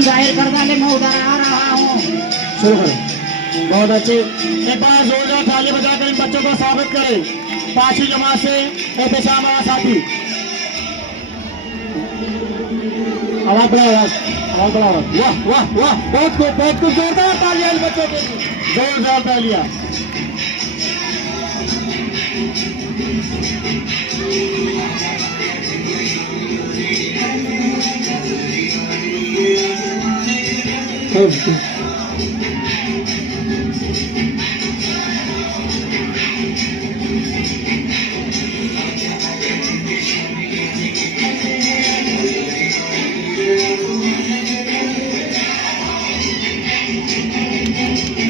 नाम जाहिर कर डाले, मैं उधर आ रहा हूँ। शुरू करो। बहुत अच्छे। एक बार जोरदार ताली बजाकर इन बच्चों को स्वागत करें। पांचवी जमात से एहतशाम साथी। आवाज बढ़ाओ, आवाज बढ़ाओ। वाह वाह वाह, बहुत खूब, बहुत खूब। जोरदार तालियां इन बच्चों के लिए, जोरदार तालियां।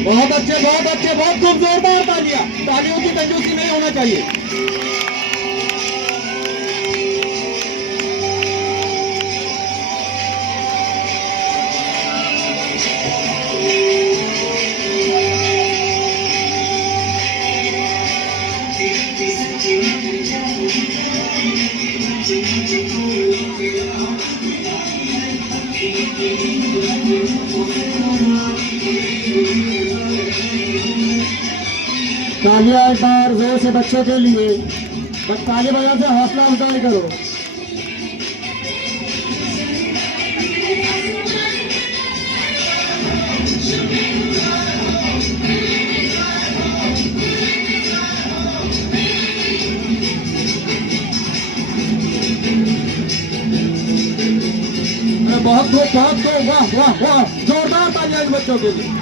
बहुत अच्छे, बहुत अच्छे, बहुत खूब। जोरदार तालियां। तालियों की कंजूसी नहीं होना चाहिए। तालियां एक बार जोर से बच्चों के लिए। बस ताली बजा से हौसला अफजाई करो। बहुत खूब, बहुत खूब। वाह वाह वाह, जोरदार तालियां इन बच्चों के लिए।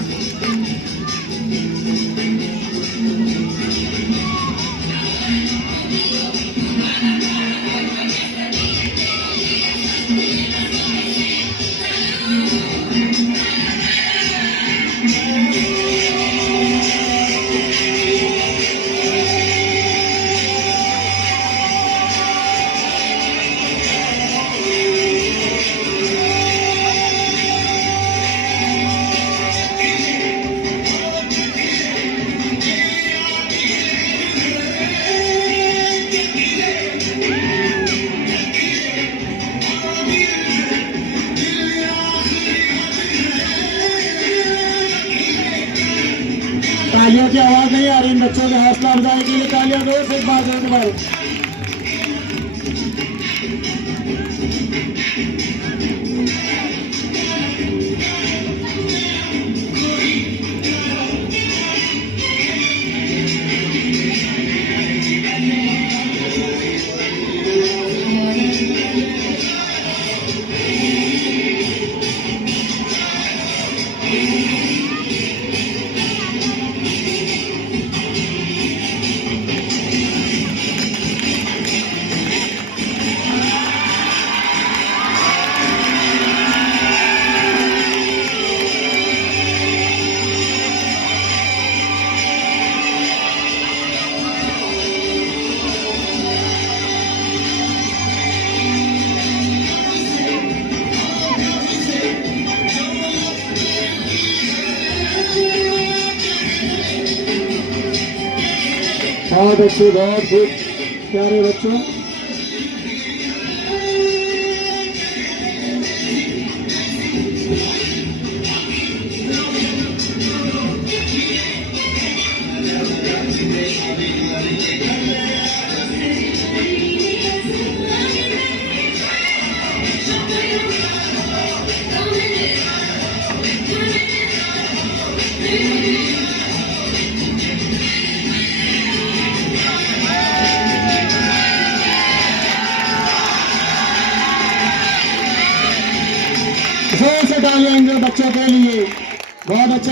तालियों की आवाज नहीं आ रही। इन बच्चों के हौसला अफजाई के लिए तालियां दो से एक बार जोर के बारे। बहुत अच्छे, बहुत खूब प्यारे बच्चों। जोर से तालियां बच्चों के लिए। बहुत अच्छे।